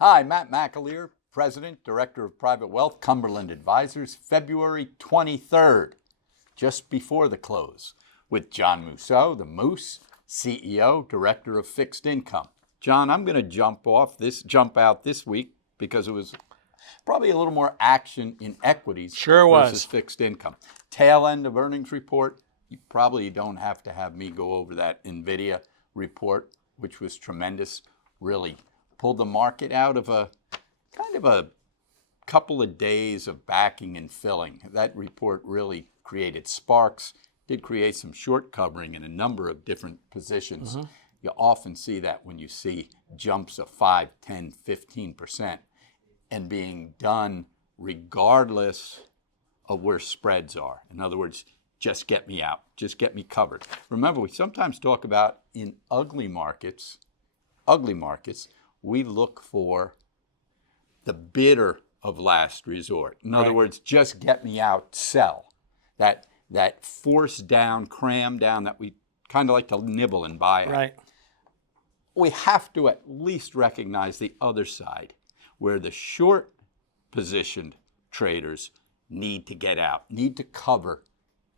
Hi, Matt McAleer, President, Director of Private Wealth, Cumberland Advisors, February 23rd, just before the close, with John Mousseau, the Moose, CEO, Director of Fixed Income. John, I'm going to jump out this week because it was probably a little more action in equities versus fixed income. Tail end of earnings report, you probably don't have to have me go over that Nvidia report, which was tremendous, really pulled the market out of a couple of days of backing and filling. That report really created sparks, did create some short covering in a number of different positions. Mm-hmm. You often see that when you see jumps of 5, 10, 15% and being done regardless of where spreads are. In other words, just get me out, just get me covered. Remember, we sometimes talk about in ugly markets, we look for the bidder of last resort. In other words, just get me out, sell. That force down, cram down that we kind of like to nibble and buy at. Right. We have to at least recognize the other side, where the short positioned traders need to get out, need to cover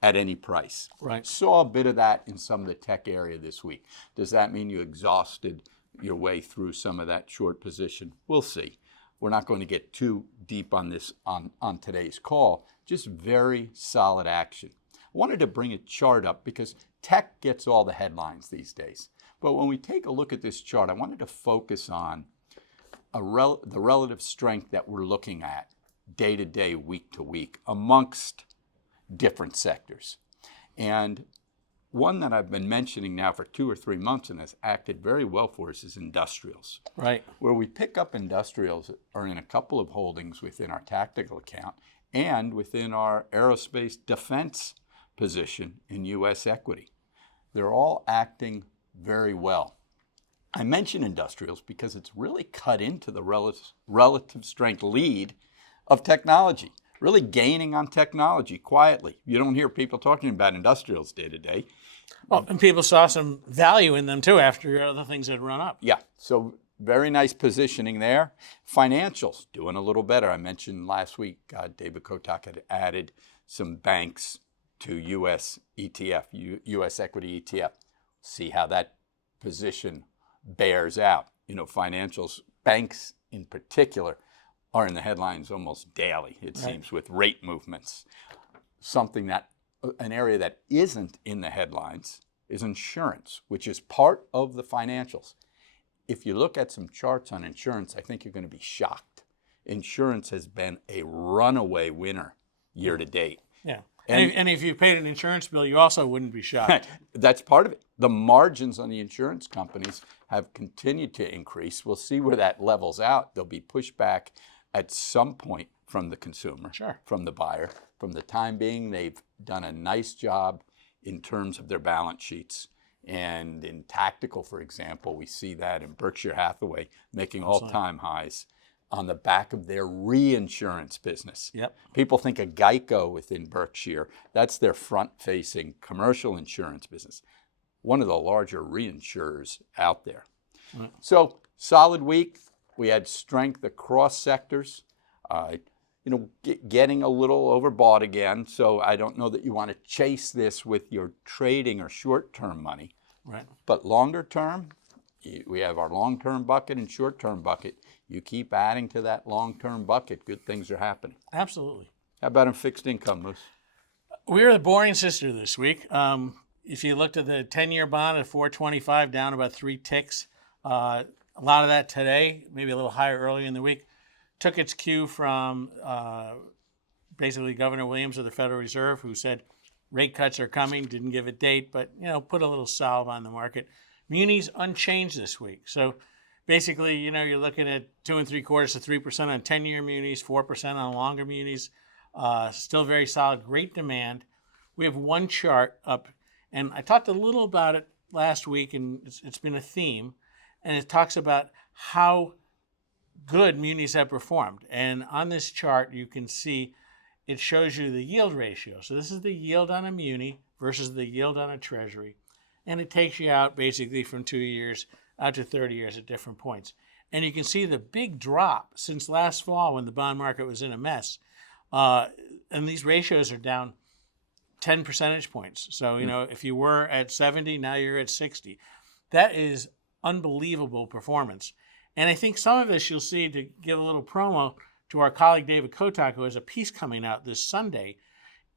at any price. Right. Saw a bit of that in some of the tech area this week. Does that mean you exhausted your way through some of that short position? We'll see. We're not going to get too deep on this on today's call. Just very solid action. I wanted to bring a chart up because tech gets all the headlines these days. But when we take a look at this chart, I wanted to focus on the relative strength that we're looking at day to day, week to week amongst different sectors. And one that I've been mentioning now for 2 or 3 months and has acted very well for us is industrials. Right. Where we pick up industrials are in a couple of holdings within our tactical account and within our aerospace defense position in U.S. equity. They're all acting very well. I mention industrials because it's really cut into the relative strength lead of technology, really gaining on technology quietly. You don't hear people talking about industrials day to day. Well, and people saw some value in them too after other things had run up. Yeah, so very nice positioning there. Financials doing a little better. I mentioned last week David Kotak had added some banks to U.S. ETF, U.S. equity ETF. See how that position bears out. You know, financials, banks in particular, are in the headlines almost daily, it seems, with rate movements. An area that isn't in the headlines is insurance, which is part of the financials. If you look at some charts on insurance, I think you're going to be shocked. Insurance has been a runaway winner year to date. Yeah. And if you paid an insurance bill, you also wouldn't be shocked. That's part of it. The margins on the insurance companies have continued to increase. We'll see where that levels out. There'll be pushback at some point from the consumer, from the buyer. From the time being, they've done a nice job in terms of their balance sheets. And in tactical, for example, we see that in Berkshire Hathaway making all-time highs on the back of their reinsurance business. Yep. People think of Geico within Berkshire. That's their front-facing commercial insurance business. One of the larger reinsurers out there. Right. So, solid week. We had strength across sectors. Getting a little overbought again. So I don't know that you want to chase this with your trading or short-term money. Right. But longer term, we have our long-term bucket and short-term bucket. You keep adding to that long-term bucket, good things are happening. Absolutely. How about in fixed income, Moose? We're the boring sister this week. If you looked at the 10-year bond at 425, down about 3 ticks. A lot of that today, maybe a little higher earlier in the week, took its cue from basically Governor Williams of the Federal Reserve, who said rate cuts are coming, didn't give a date, but put a little salve on the market. Munis unchanged this week. So basically, you're looking at 2 3/4 to 3% on 10-year munis, 4% on longer munis. Still very solid, great demand. We have one chart up, and I talked a little about it last week, and it's been a theme, and it talks about how good munis have performed. And on this chart, you can see it shows you the yield ratio. So this is the yield on a muni versus the yield on a treasury. And it takes you out basically from 2 years out to 30 years at different points. And you can see the big drop since last fall when the bond market was in a mess. And these ratios are down 10 percentage points. So, if you were at 70, now you're at 60. That is unbelievable performance. And I think some of this you'll see, to give a little promo to our colleague David Kotak, who has a piece coming out this Sunday.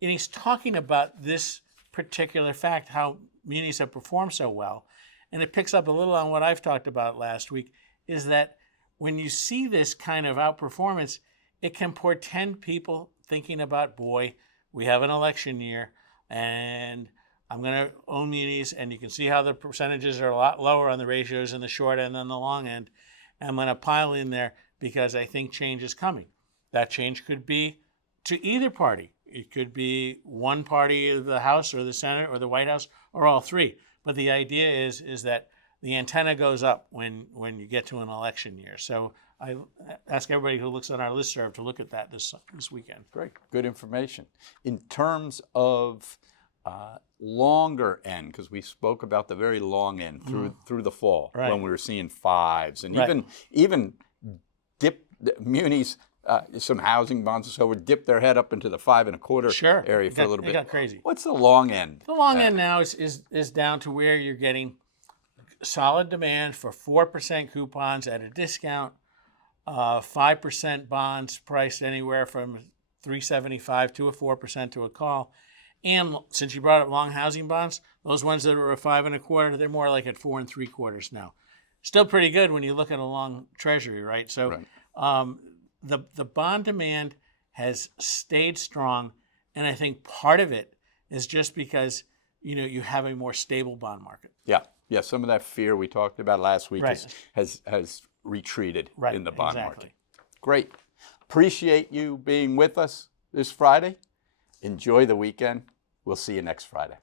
And he's talking about this particular fact, how munis have performed so well. And it picks up a little on what I've talked about last week, is that when you see this kind of outperformance, it can portend people thinking about, boy, we have an election year and I'm going to own munis, and you can see how the percentages are a lot lower on the ratios in the short end than the long end. I'm going to pile in there because I think change is coming. That change could be to either party. It could be one party of the House or the Senate or the White House or all three. But the idea is that the antenna goes up when you get to an election year. So I ask everybody who looks at our listserv to look at that this weekend. Great, good information. In terms of longer end, because we spoke about the very long end through the fall, right, when we were seeing fives and right, even dip munis, some housing bonds and so would dip their head up into the 5 1/4 area for a little bit. It got crazy. What's the long end? The long end now is down to where you're getting solid demand for 4% coupons at a discount, 5% bonds priced anywhere from 3.75 to a 4% to a call. And since you brought up long housing bonds, those ones that are a 5 1/4, they're more like at 4 3/4 now. Still pretty good when you look at a long treasury, right? So right. The bond demand has stayed strong, and I think part of it is just because you have a more stable bond market. Yeah. Some of that fear we talked about last week right. has retreated right. in the bond exactly. market. Great. Appreciate you being with us this Friday. Enjoy the weekend. We'll see you next Friday.